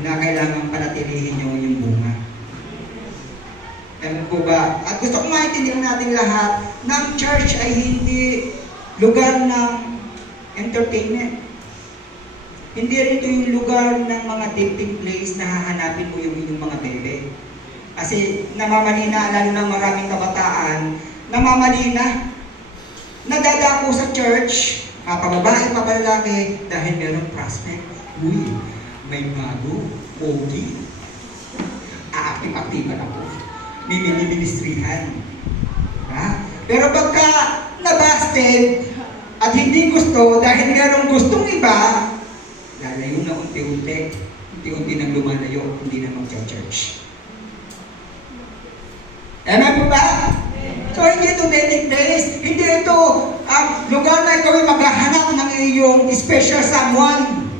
kinakailangan panatilihin nyo yung bunga. Alam po ba? At gusto ko maintindihan natin lahat na ang church ay hindi lugar ng entertainment. Hindi rito yung lugar ng mga dating place na hahanapin mo yung inyong mga bebe. Kasi namamali na, lalo ng maraming kabataan, namamali na. Nadadako sa church, papababae, papalalaki, dahil meron prospect. Uy, may bago, pogi. Aaktif-aktivan ako. Ministrihan. Ha? Pero pagka nabasted at hindi gusto, dahil merong gustong iba, lalayo na unti-unti. Unti-unti nang lumalayo, hindi na mag-church. Amen po ba? So, hindi ito dating place. Hindi ito lugar na ikaw ay maghahanap ng iyong special someone.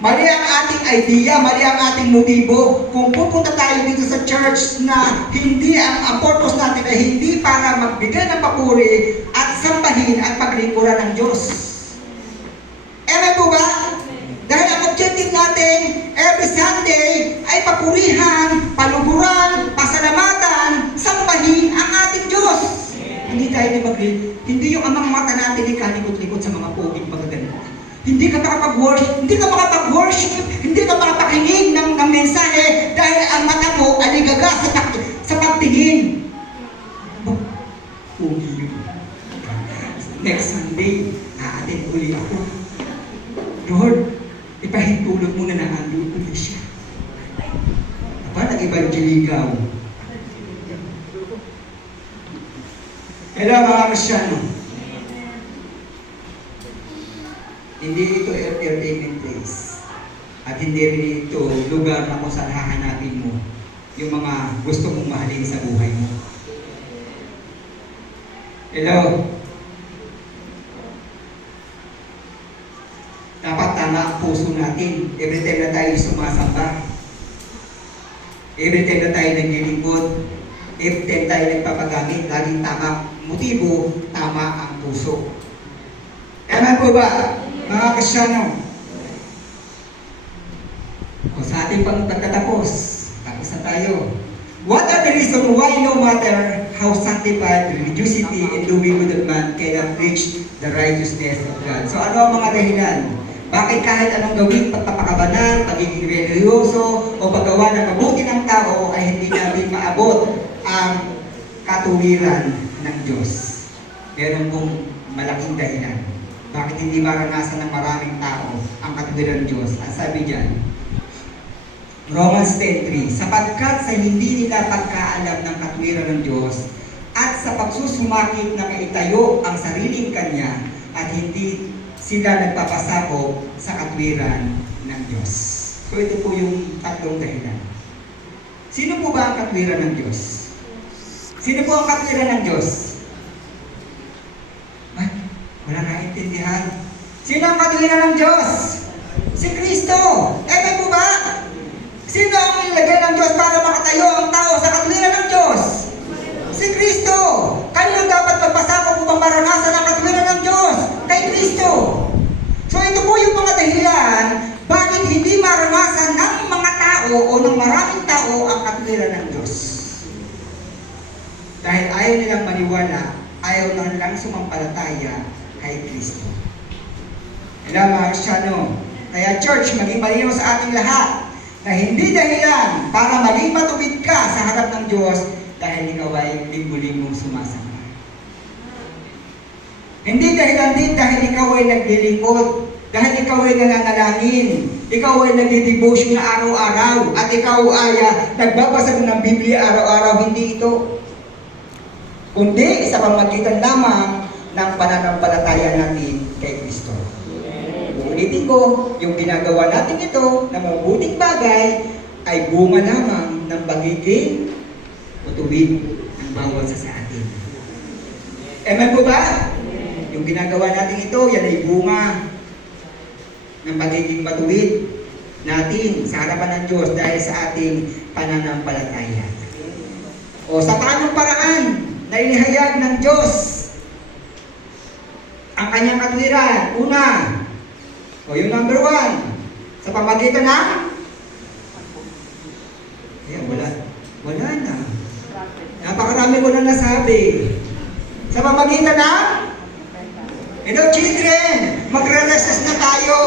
Mali ang ating idea, mali ang ating motibo. Kung pupunta tayo dito sa church na hindi ang purpose natin ay hindi para magbigay ng papuri at sambahin at paglingkuran ng Diyos. Amen po ba? Dahil ang objective natin every Sunday ay papurihan, paluguran, pasalamatan, sambahin ang ating Diyos. Hindi tayo hindi yung amang mata natin ay kalikot-likot sa mga poging pagkaganito. Hindi ka makapag-worship, hindi ka makapakinig ng mensahe dahil ang mata mo aligaga sa pagtingin. Pogi yun. Next Sunday, aatin uli ako. Lord, ipahintulot mo na andun uli siya. Aba, nag-evangeligaw. Hello mga Kristyano. Hindi ito entertainment place. At hindi rin ito lugar na kung saan hahanapin mo yung mga gusto mong mahalin sa buhay mo. Hello? Dapat tama ang puso natin. Every time na tayo sumasamba. Every time na tayo naglilingkod. Every time tayo nagpapagamit. Laging tama motibo, tama ang puso. Amen po ba? Mga Kristyano, o sa ating pagtatapos, tapos na tayo. What are the reasons why no matter how sanctified religiosity and doing good of man cannot reach the righteousness of God? So ano ang mga dahilan? Bakit kahit anong gawin, pagpapakabanal, pagiging religyoso, o paggawa ng mabuti ng tao ay hindi natin maabot ang katuwiran ng Diyos? Meron pong malaking dahilan. Bakit hindi maranasan ng maraming tao ang katuwiran ng Diyos? Ang sabi diyan, Romans 10:3, sapagkat sa hindi nila pagkaalam ng katuwiran ng Diyos at sa pagsusumakit na maitayo ang sariling Kanya at hindi sila nagpapasakop sa katuwiran ng Diyos. So ito po yung tatlong dahilan. Sino po ba ang katuwiran ng Diyos? Sino po ang katuwiran ng Diyos? Wala naintindihan. Sino ang katuwiran ng Diyos? Si Kristo. Amen po ba? Sino ang nilagay ng Diyos para makatayo ang tao sa katuwiran ng Diyos? Si Kristo. Kanino dapat magpasakop upang maranasan ang katuwiran ng Diyos? Kay Kristo. So ito po yung mga dahilan bakit hindi maranasan ng mga tao o ng maraming tao ang katuwiran ng Diyos. Dahil ayaw nilang maniwala, ayaw nilang sumampalataya kay Kristo. Hello mga Kristyano. Kaya church, maging malinaw sa ating lahat na hindi dahilan para maging matuwid ka sa harap ng Diyos dahil ikaw ay linggo-linggong sumasamba. Hindi dahilan din dahil ikaw ay naglilingkod, dahil ikaw ay nananalangin, ikaw ay nagdi-devotion na araw-araw, at ikaw ay nagbabasa ng Biblia araw-araw. Hindi ito. Kundi sa pamagitan lamang ng pananampalataya natin kay Kristo. Ulitin ko, yung ginagawa natin ito na mabuting bagay ay bunga lamang ng pagiging matuwid ng bawat isa sa atin. Amen po ba? Yung ginagawa natin ito, yan ay bunga ng pagiging matuwid natin sa harapan ng Diyos dahil sa ating pananampalataya. O sa paanong paraan na inihayag ng Diyos ang kanyang katuwiran? Una, o yung number 1, sa Sa pamagitan ng? Ayan, wala. Wala na. Napakarami ko na nasabi. Sa pamagitan ng? Hello children, magre-recess na tayo.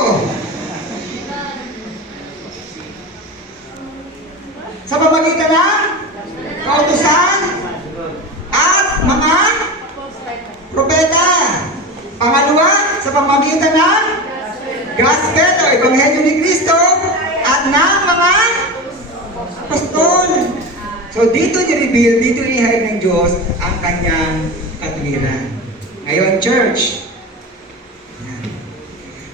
Sa pamagitan ng? Kautusan? At mga? Propeta. Pangalawa, sa pamagitan ng? Gospel o Ebanghelyo ni Kristo at ng mga? Apostol. So dito ni-reveal, dito i-hide ng Diyos ang kanyang katwiran. Ngayon, church,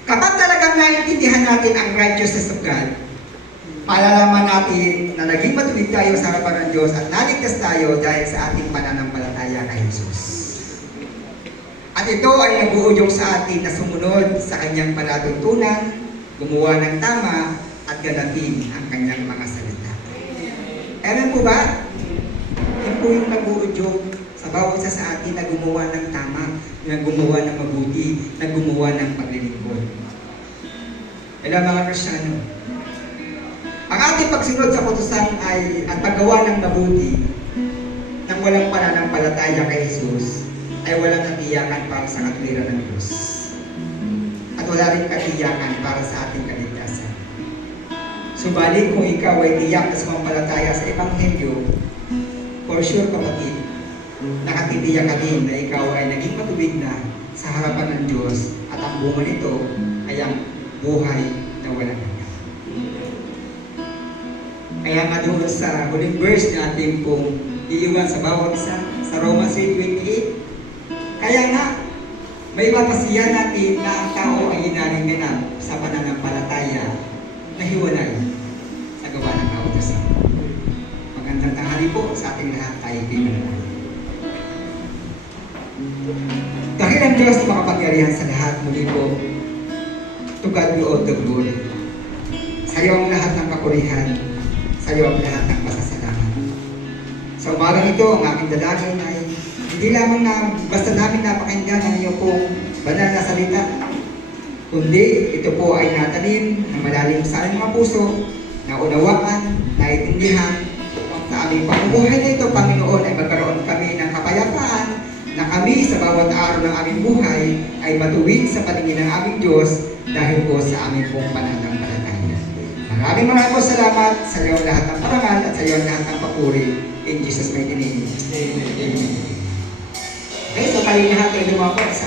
kapag talagang naiintindihan natin ang righteousness of God, malalaman natin na naging matuwid tayo sa harapan ng Diyos at naligtas tayo dahil sa ating pananampalataya kay Jesus. At ito ay nag-uudyok sa atin na sumunod sa kanyang palatuntunan, gumawa ng tama at ganapin ang kanyang mga salita. Alam po ba? Yan po yung nag-uudyok sa bawat isa sa atin na gumawa ng tama, na gumawa ng mabuti, na gumawa ng paglilingkod. Alam mga Kristyano, ang ating pagsunod sa kautusan ay at paggawa ng mabuti nang walang pananampalataya kay Jesus ay walang katiyakan para sa katwiran ng Diyos. At wala rin katiyakan para sa ating kaligtasan. Subalit kung ikaw ay tiyak na sumampalataya sa Ebanghelyo, for sure kapatid, nakatitiyak ka din na ikaw ay naging matubig na sa harapan ng Diyos at ang bunga nito ay ang buhay na walang hanggan. Kaya nga doon sa huling verse natin pong iiwan sa bawat isa, sa Romans 8:28, kaya nga, may mapasiyan natin na ang tao ay inaringanap sa pananampalataya na hiwalay sa gawa ng kautusan. Magandang tanghali po sa ating lahat, tayo pinanalangin. Dahil ang Diyos makapangyarihan sa lahat, muli po, to God be all the glory. Sa iyo ang lahat ng kapurihan, sa iyo ang lahat ng pasasalamat. Sa umagang ito, ang aking dalangin ay hindi lamang na basta namin napakinggan ang iyo pong banal na salita, kundi ito po ay natanim ng malalim sa aming mga puso, na unawaan, naiintindihan, sa aming pamumuhay na ito, Panginoon, ay magkaroon kami ng kapayapaan na kami sa bawat araw ng aming buhay ay matuwid sa paningin ng aming Diyos dahil po sa aming pong pananampalataya. Maraming po salamat sa iyo lahat ng parangal at sa iyo lahat ng papuri. In Jesus' mighty name. Amen. Okay, so tayo lahat ay lumapit sa